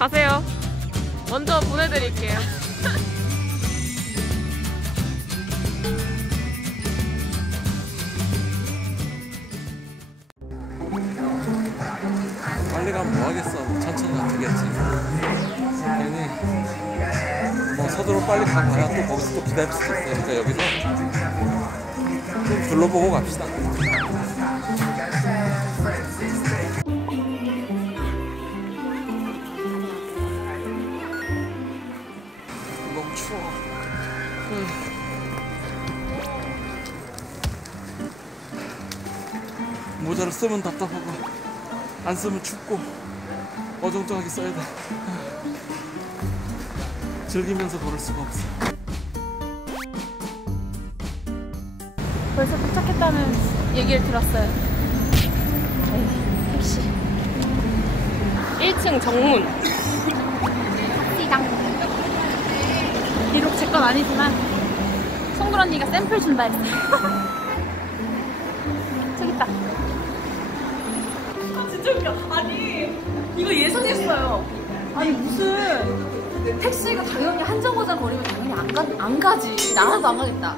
가세요. 먼저 보내드릴게요. 빨리 가면 뭐 하겠어. 천천히 가면 되겠지. 괜히 뭐 서두로 빨리 가봐야 또 거기서 또 기다릴 수도 있으니까 여기서 좀 둘러보고 갑시다. 모자를 쓰면 답답하고 안 쓰면 춥고 어정쩡하게 써야 돼. 즐기면서 걸을 수가 없어. 벌써 도착했다는 얘기를 들었어요. 에이, 택시. 1층 정문. 비록 제 건 아니지만 송글 언니가 샘플 준다 했어요. 진짜 웃겨. 아니, 이거 예상했어요. 아니, 무슨 택시가 당연히 한 정거장 거리면 당연히 안, 가, 안 가지. 나라도 안 가겠다.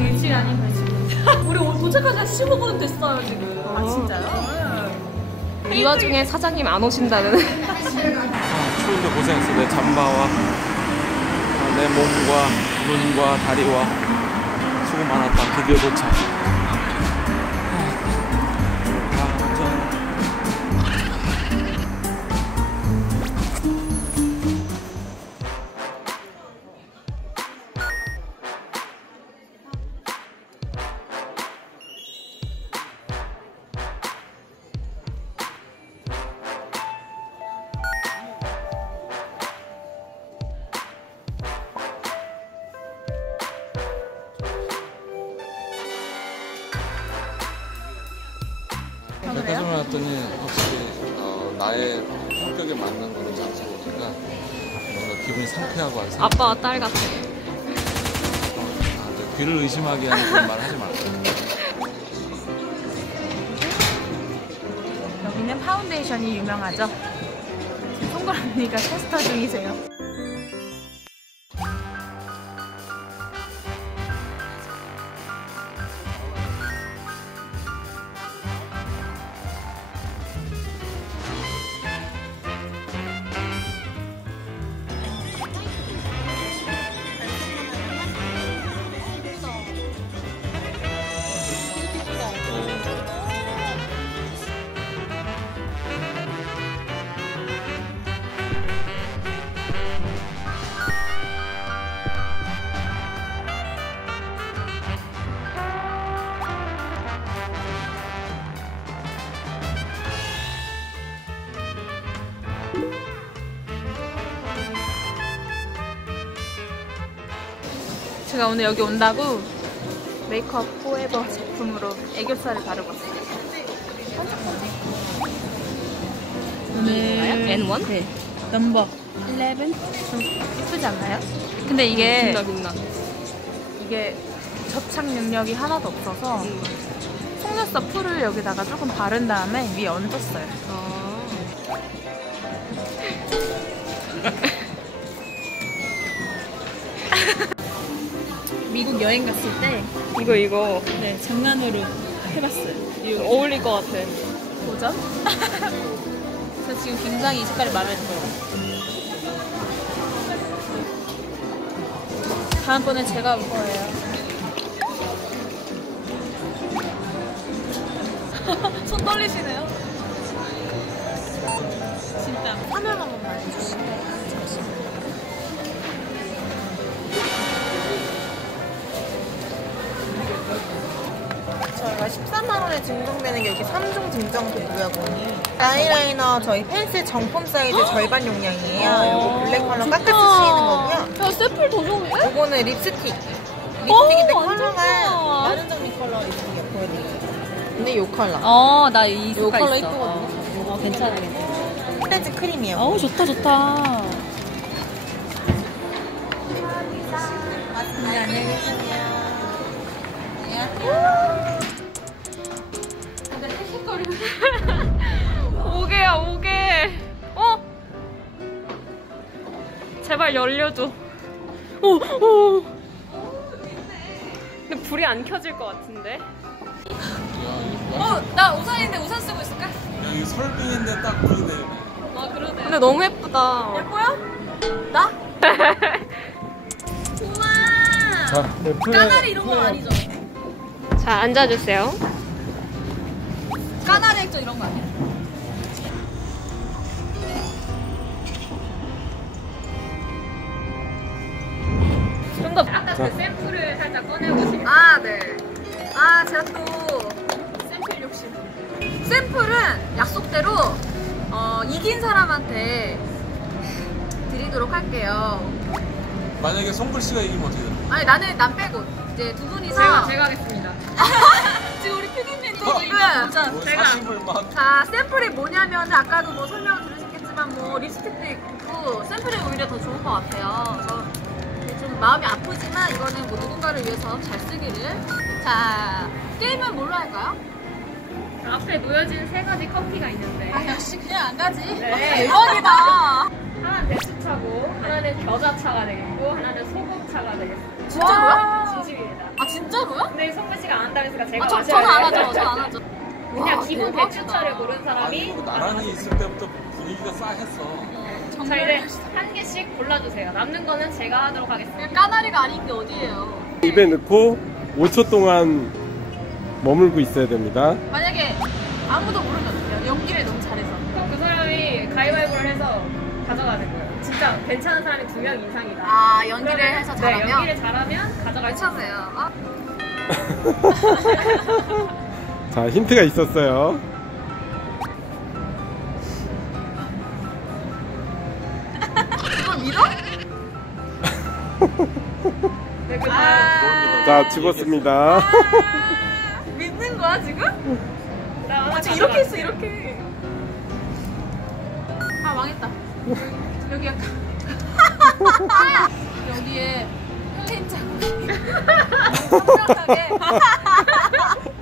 일주일 아닌가 지금. 우리 오늘 도착한 지 15분 됐어요, 지금. 아, 진짜요? 이 와중에 사장님 안 오신다는. 아, 추운데 고생했어. 내 잠바와 아, 내 몸과 눈과 다리와 수고 많았다. 드디어 도착. 왔더니 확실히 어, 나의 성격에 맞는 그런 장소니까 뭔가 기분이 상쾌하고 알서 아빠와 딸 같아. 아, 이제 귀를 의심하게 하는 그런 말 하지 말고 여기는 파운데이션이 유명하죠. 송글 언니가 테스터 중이세요. 제가 오늘 여기 온다고 메이크업 포에버 제품으로 애교살을 바르고 왔어요. 오늘 N1? 네. 넘버 11? 좀 예쁘지 않나요? 근데 이게 빛나 빛나. 이게 접착 능력이 하나도 없어서 속눈썹 풀을 여기다가 조금 바른 다음에 위에 얹었어요. 아. 미국 여행 갔을 때 이거 이거 네, 장난으로 해봤어요. 이거 어울릴 것 같아. 도전? 저 지금 굉장히 이 색깔이 마음에 들어요. 다음번엔 제가 올 거예요. 손 떨리시네요? 진짜 화면 한 번만 해주시면 저희가 13만 원에 증정되는 게 여기 3종 증정 되고요, 보니. 아이라이너 저희 펜슬 정품 사이즈 절반 용량이에요. 요거 블랙 컬러 깎아 쓰시는 거고요. 야, 샘플 더 좋은데? 요거는 립스틱. 립스틱인데 오, 컬러가. 다른 종류 컬러 립스틱이에요, 보여드릴게요. 근데 요 컬러. 어, 나이요 색깔 컬러 있어. 이쁘거든요. 어, 괜찮아. 프렌즈 크림이에요. 어우, 좋다, 좋다. 네, 안녕히 계세요. 소리 오개야 오개 어? 제발 열려줘 오! 오! 근데 불이 안 켜질 것 같은데? 어! 어 나 우산 있는데 우산 쓰고 있을까? 야 이거 설빙인데 딱 그러네 아 그러네 근데 너무 예쁘다 예뻐요? 나? 우와! 아, 네, 까다리 이런 건 아니죠? 자 앉아주세요 까나리 액젓 이런 거 아니야? 좀 더 아까 그 샘플을 살짝 꺼내보시겠어요? 아, 네. 아, 제가 또 샘플 욕심. 샘플은 약속대로 어, 이긴 사람한테 드리도록 할게요. 만약에 송글 씨가 이기면 어떻게 돼? 아니, 나는 난 빼고 이제 두 분이서 제가, 제가 하겠습니다. 지금 우리 피디님도 어, 지금 뭐 제가- 40불만. 자, 샘플이 뭐냐면 아까도 뭐 설명을 들으셨겠지만 뭐 립스틱도 있고 샘플이 오히려 더 좋은 것 같아요. 그래서 좀 마음이 아프지만 이거는 뭐 누군가를 위해서 잘 쓰기를. 자, 게임은 뭘로 할까요? 앞에 놓여진 세 가지 커피가 있는데 아, 역시 그냥 안 가지. 네. 대박이다. 하나는 대추차고 하나는 겨자차가 되겠고 하나는 소금차가 되겠습니다. 진짜로요? 아, 진짜로요? 근데 송글 씨가 안 한다면서 제가 아, 저, 마셔야 저는 안. 하죠. 저는 안 하죠. 그냥 와, 기본 대박이다. 대추차를 고른 아니, 사람이 이거 나란히 있을 때부터 분위기가 싸했어. 자 이제 한 개씩 골라주세요. 남는 거는 제가 하도록 하겠습니다. 까나리가 아닌 게 어디예요? 입에 넣고 5초 동안 머물고 있어야 됩니다. 만약에 아무도 모르면 어떡해요? 연기를 너무 잘해서. 그럼 그 사람이 가위바위보를 해서 가져가는 거예요. 진짜 괜찮은 사람이 두 명 이상이다. 아, 연기를 그러면- 해서 네, 잘하면? 연기를 잘하면 가져갈 수 있어요. 아, 자, 힌트가 있었어요. 이걸 믿어? 네, 그 아, 자, 집었습니다. 믿는 거야, 지금? 다음 하나 지금 이렇게 했어, 이렇게. 아, 망했다. 여기 약간. 여기에 클린 자국이.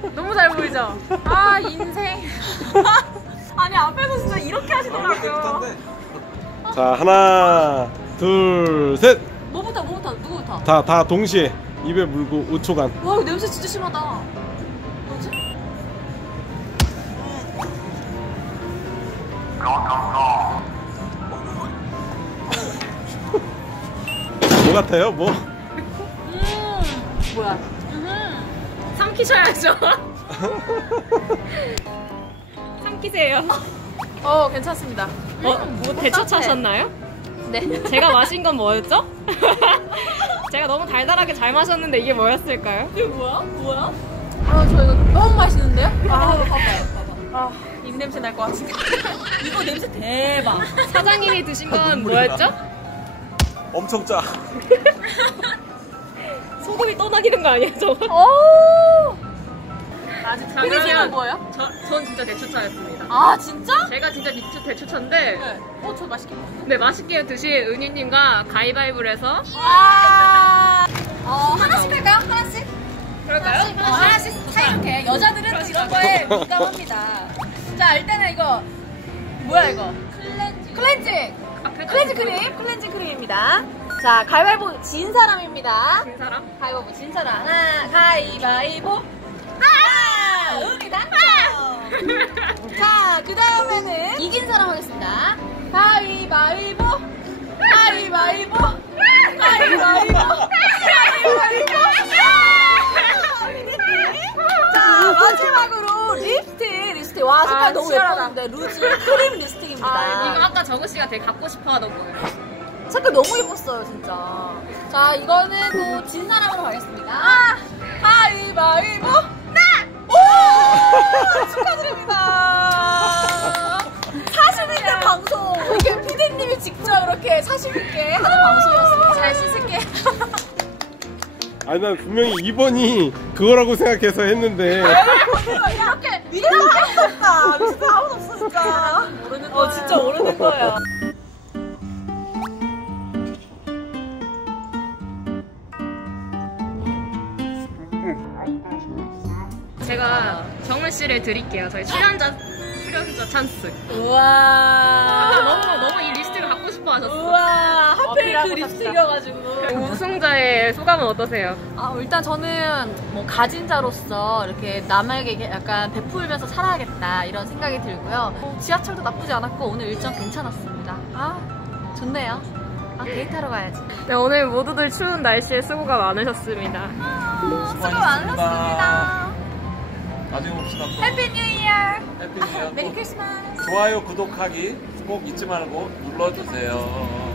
너무 잘 보이죠? 아, 인생. 아니, 앞에서 진짜 이렇게 하시더라고요. 깨끗한데? 자, 하나, 둘, 셋. 뭐부터, 뭐부터, 누구부터? 다, 다 동시에 입에 물고 5초간. 와, 이거 냄새 진짜 심하다. 뭐지? 같아요? 뭐? 음, 뭐야? 삼키셔야죠. 삼키세요. 어, 괜찮습니다. 어, 뭐 대처차셨나요? 네. 제가 마신 건 뭐였죠? 제가 너무 달달하게 잘 마셨는데 이게 뭐였을까요? 이게 뭐야? 뭐야? 아, 저 이거 너무 맛있는데요? 아, 봐봐요, 봐봐. 아, 입냄새 날 것 같은데. 이거 냄새 대박. 사장님이 드신 건 눈물이 뭐였죠? 엄청 짜. 소금이 떠다니는 거 아니에요, 저거? 오! 아직 피디님은 뭐예요? 저, 전 진짜 대추차였습니다. 아, 진짜? 제가 진짜 대추, 대추차인데 네. 어, 저 맛있겠다. 네, 맛있게 드신 은희님과 가위바위보를 해서 와. 어, 하나씩 할까요? 하나씩? 그럴까요? 어, 하나씩 사이좋게. 여자들은 또 이런 거에 민감합니다. 자, 일단은 이거. 뭐야, 이거? 클렌징. 클렌징. 클렌징 크림. 클렌징 크림입니다. 자, 가위바위보 진 사람입니다. 진 사람? 가위바위보 진 사람. 하나, 가위바위보. 아! 은이 당첨! 자, 그 다음에는 이긴 사람 하겠습니다. 가위바위보. 가위바위보. 가위바위보. 가위바위보. 자, 마지막으로 립스틱. 립스틱. 와, 색깔 아, 너무 치열하다. 예뻤는데. 루즈 크림 립스틱입니다. 아, 이거 아까 정우 씨가 되게 갖고 싶어 하던 거예요. 색깔 너무 예뻤어요, 진짜. 자, 이거는 또 진 사람으로 가겠습니다. 아, 가위바위보! 나! 오! 축하드립니다. 사실있는 방송. 이게 피디님이 직접 이렇게 사실있게 하는 방송이었어요. 잘 씻을게. 아니, 난 분명히 2번이 그거라고 생각해서 했는데. 믿을 수 없다. 수 아무도 없어, 진짜. 모르는 거야. 어, 진짜 모르는 거예요. 제가 정은 씨를 드릴게요. 저희 출연자 출연자 찬스. 우와. 너무 너무 이 리스트를 갖고 싶어 하셨어. 우와. 하필 그 립스틱이어가지고. 우승자의 소감은 어떠세요? 아, 일단 저는 뭐 가진 자로서 이렇게 남에게 약간 베풀면서 살아야겠다 이런 생각이 들고요. 어, 지하철도 나쁘지 않았고 오늘 일정 괜찮았습니다. 아, 좋네요. 아, 데이트하러 가야지. 네, 오늘 모두들 추운 날씨에 수고가 많으셨습니다. 수고 많으셨습니다. 나중에 봅시다 또. 해피 뉴 이어. 해피 뉴 이어. 메리 또 크리스마스. 좋아요 구독하기 꼭 잊지 말고 눌러주세요